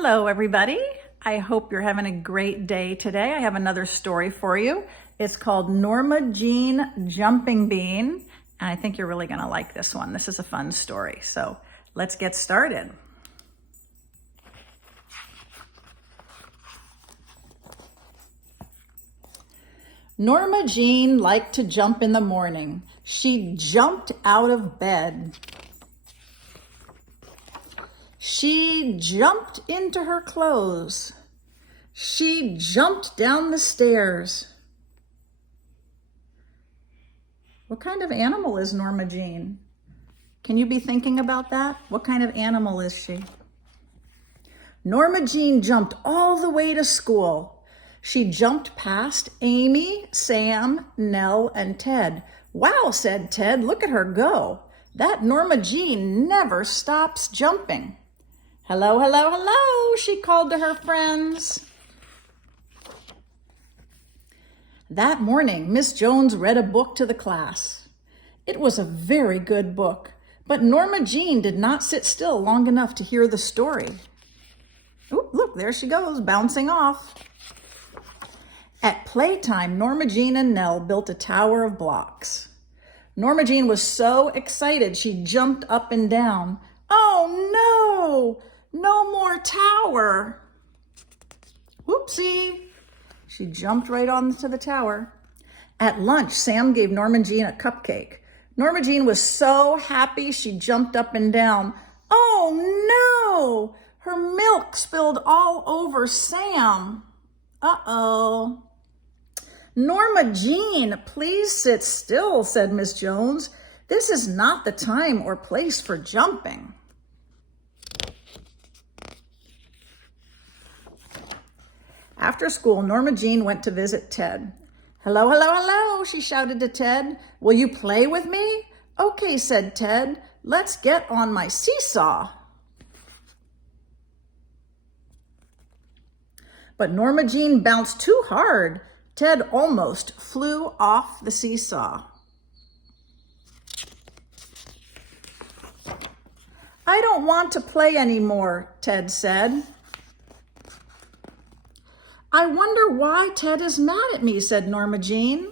Hello, everybody. I hope you're having a great day today. I have another story for you. It's called Norma Jean Jumping Bean, and I think you're really going to like this one. This is a fun story, so let's get started. Norma Jean liked to jump in the morning. She jumped out of bed. She jumped into her clothes. She jumped down the stairs. What kind of animal is Norma Jean? Can you be thinking about that? What kind of animal is she? Norma Jean jumped all the way to school. She jumped past Amy, Sam, Nell, and Ted. Wow, said Ted, look at her go. That Norma Jean never stops jumping. Hello, hello, hello, she called to her friends. That morning, Miss Jones read a book to the class. It was a very good book, but Norma Jean did not sit still long enough to hear the story. Oop, look, there she goes, bouncing off. At playtime, Norma Jean and Nell built a tower of blocks. Norma Jean was so excited she jumped up and down. Oh no! No more tower. Whoopsie. She jumped right onto the tower. At lunch, Sam gave Norma Jean a cupcake. Norma Jean was so happy she jumped up and down. Oh no! Her milk spilled all over Sam. Uh-oh. Norma Jean, please sit still, said Miss Jones. This is not the time or place for jumping. After school, Norma Jean went to visit Ted. Hello, hello, hello, she shouted to Ted. Will you play with me? Okay, said Ted. Let's get on my seesaw. But Norma Jean bounced too hard. Ted almost flew off the seesaw. I don't want to play anymore, Ted said. I wonder why Ted is mad at me, said Norma Jean.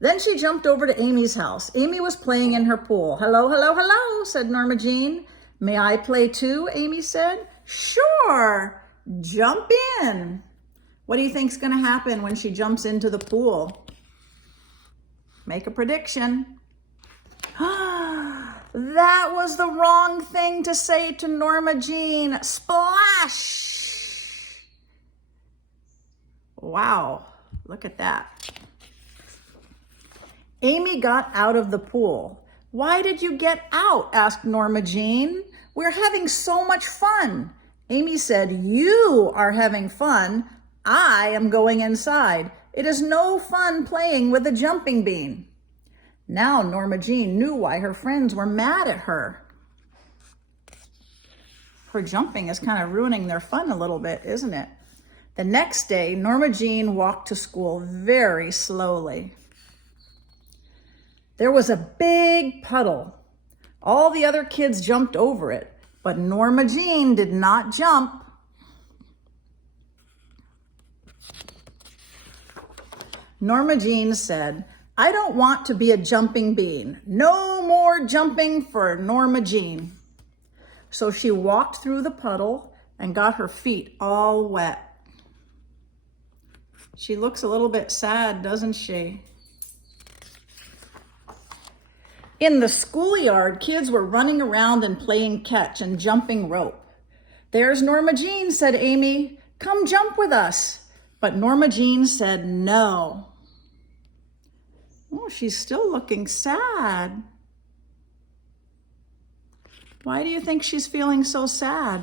Then she jumped over to Amy's house. Amy was playing in her pool. Hello, hello, hello, said Norma Jean. May I play too, Amy said. Sure, jump in. What do you think's going to happen when she jumps into the pool? Make a prediction. That was the wrong thing to say to Norma Jean. Splash! Wow, look at that. Amy got out of the pool. Why did you get out? Asked Norma Jean. We're having so much fun. Amy said, you are having fun. I am going inside. It is no fun playing with a jumping bean. Now Norma Jean knew why her friends were mad at her. Her jumping is kind of ruining their fun a little bit, isn't it? The next day, Norma Jean walked to school very slowly. There was a big puddle. All the other kids jumped over it, but Norma Jean did not jump. Norma Jean said, I don't want to be a jumping bean. No more jumping for Norma Jean. So she walked through the puddle and got her feet all wet. She looks a little bit sad, doesn't she? In the schoolyard, kids were running around and playing catch and jumping rope. There's Norma Jean, said Amy. Come jump with us. But Norma Jean said no. Oh, she's still looking sad. Why do you think she's feeling so sad?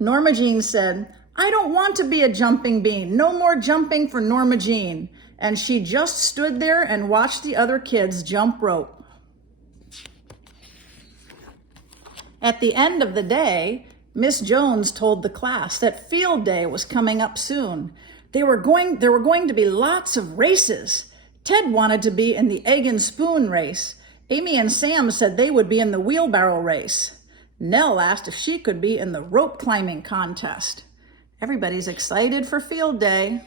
Norma Jean said, I don't want to be a jumping bean. No more jumping for Norma Jean. And she just stood there and watched the other kids jump rope. At the end of the day, Miss Jones told the class that field day was coming up soon. There were going to be lots of races. Ted wanted to be in the egg and spoon race. Amy and Sam said they would be in the wheelbarrow race. Nell asked if she could be in the rope climbing contest. Everybody's excited for field day.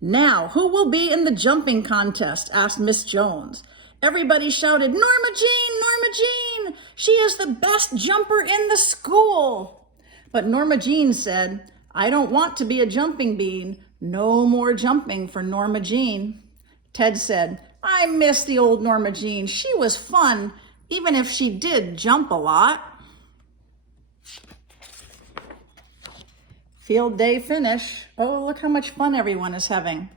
Now, who will be in the jumping contest? Asked Miss Jones. Everybody shouted, Norma Jean, Norma Jean! She is the best jumper in the school. But Norma Jean said, I don't want to be a jumping bean. No more jumping for Norma Jean. Ted said, I miss the old Norma Jean. She was fun, even if she did jump a lot. Field day finish. Oh, look how much fun everyone is having.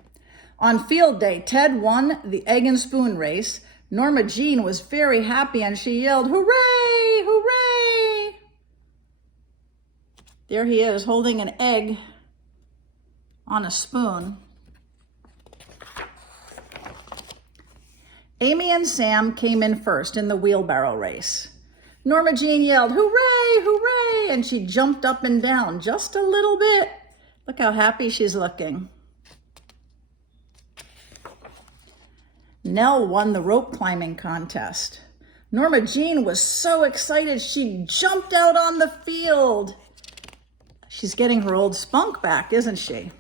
On field day, Ted won the egg and spoon race. Norma Jean was very happy and she yelled, hooray, hooray! There he is holding an egg on a spoon. Amy and Sam came in first in the wheelbarrow race. Norma Jean yelled, hooray, hooray, and she jumped up and down just a little bit. Look how happy she's looking. Nell won the rope climbing contest. Norma Jean was so excited she jumped out on the field. She's getting her old spunk back, isn't she?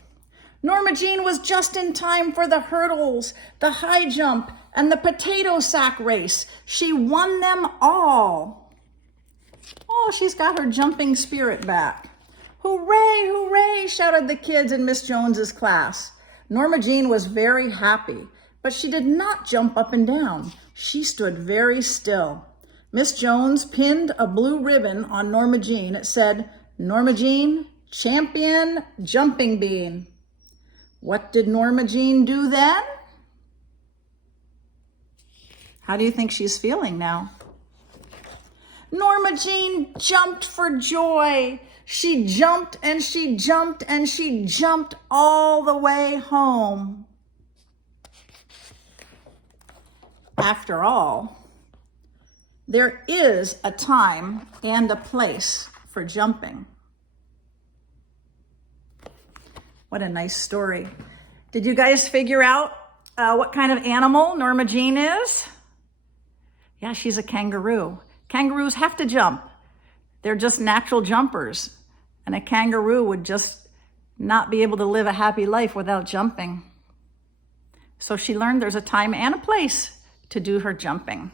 Norma Jean was just in time for the hurdles, the high jump, and the potato sack race. She won them all. Oh, she's got her jumping spirit back. Hooray, hooray, shouted the kids in Miss Jones's class. Norma Jean was very happy, but she did not jump up and down. She stood very still. Miss Jones pinned a blue ribbon on Norma Jean. It said, Norma Jean, champion jumping bean. What did Norma Jean do then? How do you think she's feeling now? Norma Jean jumped for joy. She jumped and she jumped and she jumped all the way home. After all, there is a time and a place for jumping. What a nice story. Did you guys figure out what kind of animal Norma Jean is? Yeah, she's a kangaroo. Kangaroos have to jump. They're just natural jumpers. And a kangaroo would just not be able to live a happy life without jumping. So she learned there's a time and a place to do her jumping.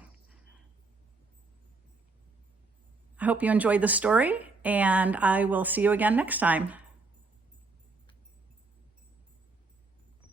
I hope you enjoyed the story, and I will see you again next time.